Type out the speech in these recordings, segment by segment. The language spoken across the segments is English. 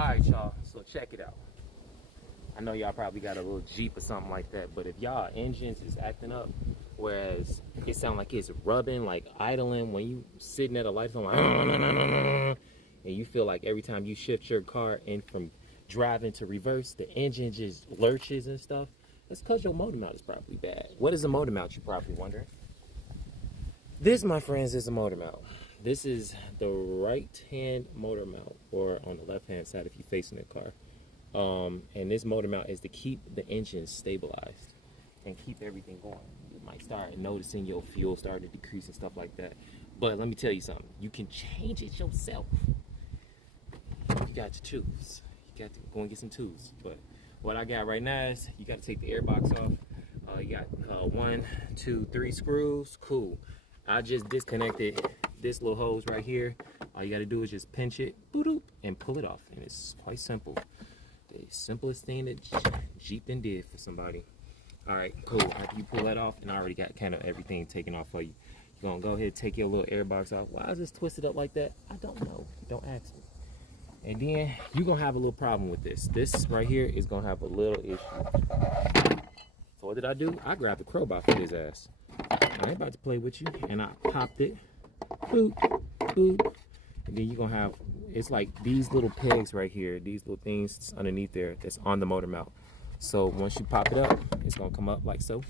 Alright, y'all, so check it out. I know y'all probably got a little Jeep or something like that, but if y'all engines is acting up, whereas it sounds like it's rubbing, like idling, when you sitting at a light, like, and you feel like every time you shift your car in from driving to reverse, the engine just lurches and stuff, that's because your motor mount is probably bad. What is a motor mount, you're probably wondering? This, my friends, is a motor mount. This is the right-hand motor mount, or on the left-hand side if you're facing the car. And this motor mount is to keep the engine stabilized and keep everything going. You might start noticing your fuel start to decrease and stuff like that. But let me tell you something. You can change it yourself. You got to choose. You got to go and get some tools. But what I got right now is you got to take the air box off. You got 1, 2, 3 screws. Cool. I just disconnected this little hose right here. All you got to do is just pinch it, and pull it off. And it's quite simple. The simplest thing that Jeep done did for somebody. All right, cool. After you pull that off, and I already got kind of everything taken off for you, you're gonna go ahead and take your little air box off. Why is this twisted up like that? I don't know. Don't ask me. And then you're gonna have a little problem with this. This right here is gonna have a little issue. So what did I do? I grabbed the crowbar for his ass. I ain't about to play with you, and I popped it. Boop, boop. And then you're gonna have, it's like these little pegs right here, these little things underneath there that's on the motor mount. So once you pop it up, it's gonna come up like so.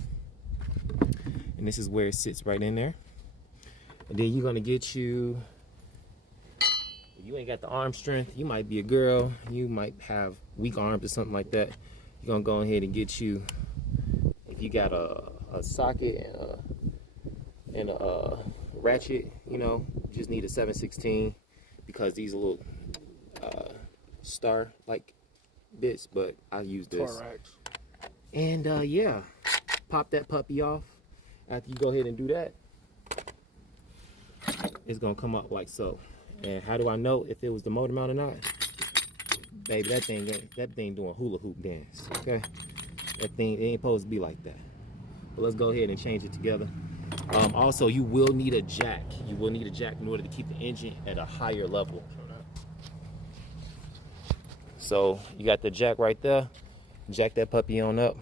And this is where it sits right in there. And then you're gonna get you, if you ain't got the arm strength, you might be a girl, you might have weak arms or something like that. You're gonna go ahead and get you, if you got a socket and a ratchet, you know, you just need a 7/16 because these are little star like bits, but I use this. And yeah, pop that puppy off. After you go ahead and do that, it's gonna come up like so. And how do I know if it was the motor mount or not? Baby, that thing doing hula hoop dance. Okay, that thing, it ain't supposed to be like that. But let's go ahead and change it together. Also, you will need a jack. You will need a jack in order to keep the engine at a higher level. So you got the jack right there. Jack that puppy on up.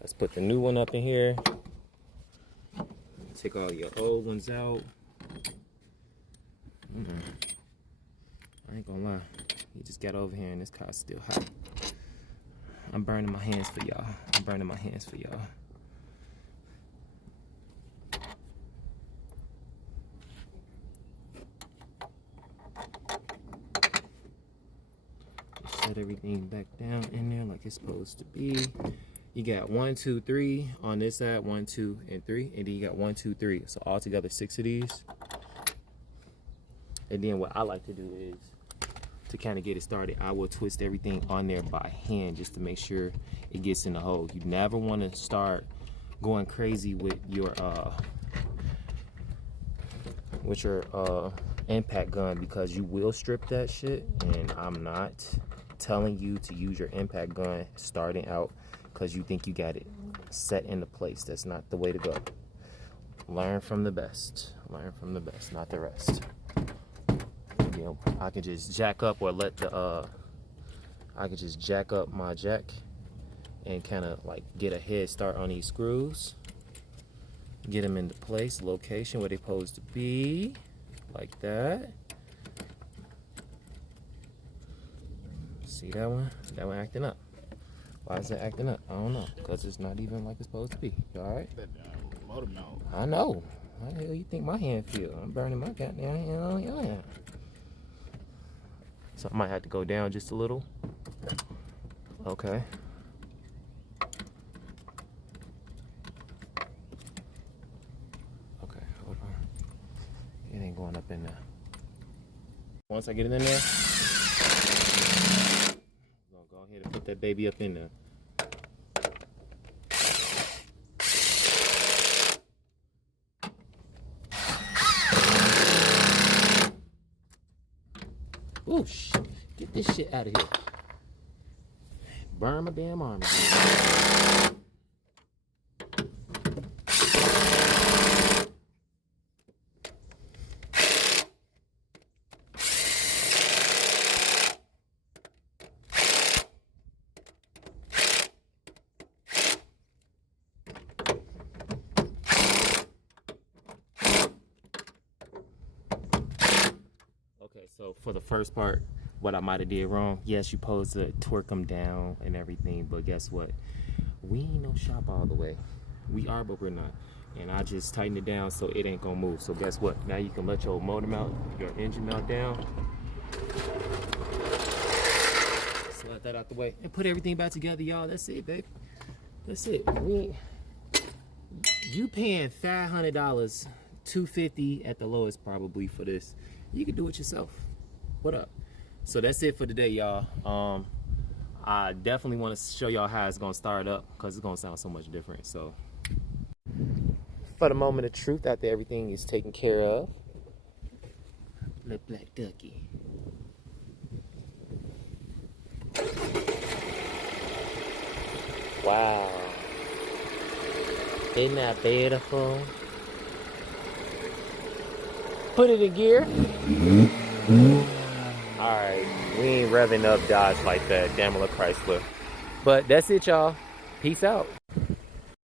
Let's put the new one up in here. Take all your old ones out. I ain't gonna lie. You just got over here and this car's still hot. I'm burning my hands for y'all. I'm burning my hands for y'all. Set everything back down in there like it's supposed to be. You got 1, 2, 3 on this side, 1, 2, and 3, and then you got 1, 2, 3. So altogether 6 of these. And then what I like to do is, to kind of get it started, I will twist everything on there by hand just to make sure it gets in the hole. You never want to start going crazy with your impact gun, because you will strip that shit, and I'm not telling you to use your impact gun starting out because you think you got it set into place. That's not the way to go. Learn from the best. Learn from the best, not the rest. You know, I can just jack up, or let the I can just jack up my jack and kind of like get a head start on these screws, get them into place, location where they're supposed to be, like that. See that one? That one acting up. Why is it acting up? I don't know. Because it's not even like it's supposed to be. You alright? Motor mount. I know. How the hell you think my hand feel? I'm burning my goddamn hand on your hand. So I might have to go down just a little. Okay. Okay, hold on. It ain't going up in there. Once I get it in there, I'm gonna go ahead and put that baby up in there. Oh shit, get this shit out of here. Burn my damn arm. Okay, so for the first part, what I might have did wrong, yes, you supposed to twerk them down and everything, but guess what? We ain't no shop all the way. We are, but we're not. And I just tighten it down so it ain't gonna move. So guess what? Now you can let your motor mount, your engine mount down. Slide that out the way and put everything back together, y'all. That's it, babe. That's it. You paying $500, $250 at the lowest probably for this. You can do it yourself. What up? So that's it for today, y'all. I definitely want to show y'all how it's gonna start up because it's gonna sound so much different. So for the moment of truth, after everything is taken care of, little black ducky. Wow. Isn't that beautiful? Put it in gear. Alright, we ain't revving up Dodge like that, Daimler Chrysler. But that's it, y'all. Peace out.